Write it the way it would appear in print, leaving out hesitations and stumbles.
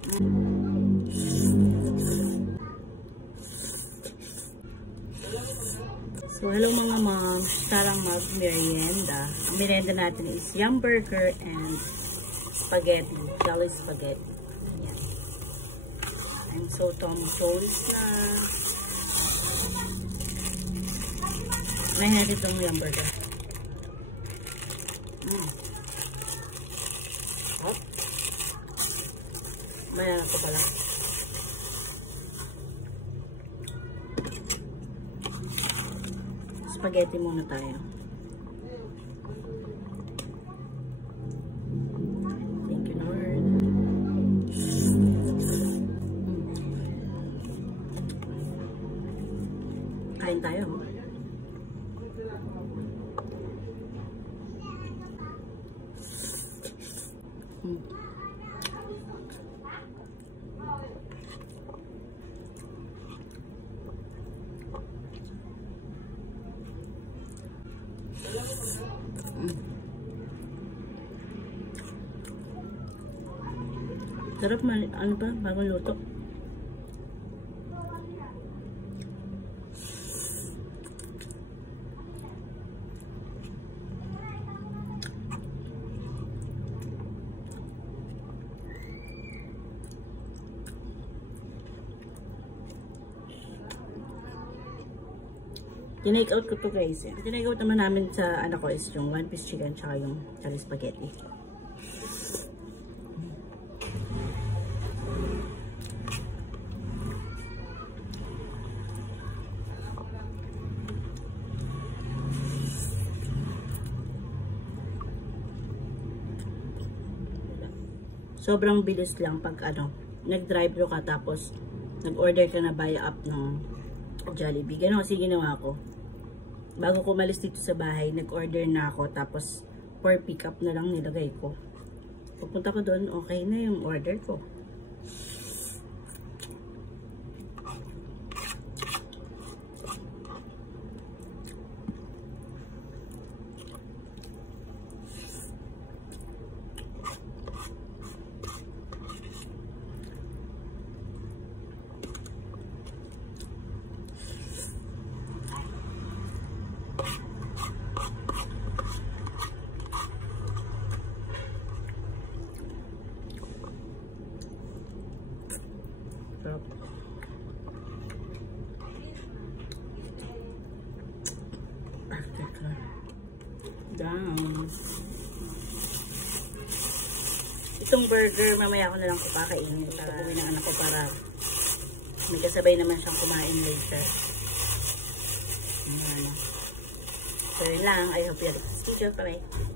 So, hello mga moms. Tarang mag-merienda. Ang merienda natin is yum burger and spaghetti. Jelly spaghetti. Ayan. I'm so tummy na. May natin itong yum burger. Hop. Mayan ako pala. Spaghetti muna tayo. Thank you, Lord. Kain tayo. Sarap man, ano ba? Bagong luto. Tinake out ko to guys. Tinake out naman namin sa anak ko is yung 1-piece chicken tsaka yung jelly spaghetti. Sobrang bilis lang pag nag-drive-thru ka tapos nag-order ka na buy up ng Jollibee. Ganun kasi ginawa ko. Bago ko umalis dito sa bahay, nag-order na ako tapos for pick up na lang nilagay ko. Pagpunta ko doon, okay na yung order ko. Down. Itong burger, mamaya ako na lang kupakainin para uwi ng anak ko para may kasabay naman siyang kumain later. So yun lang. I hope you like this video. Bye-bye.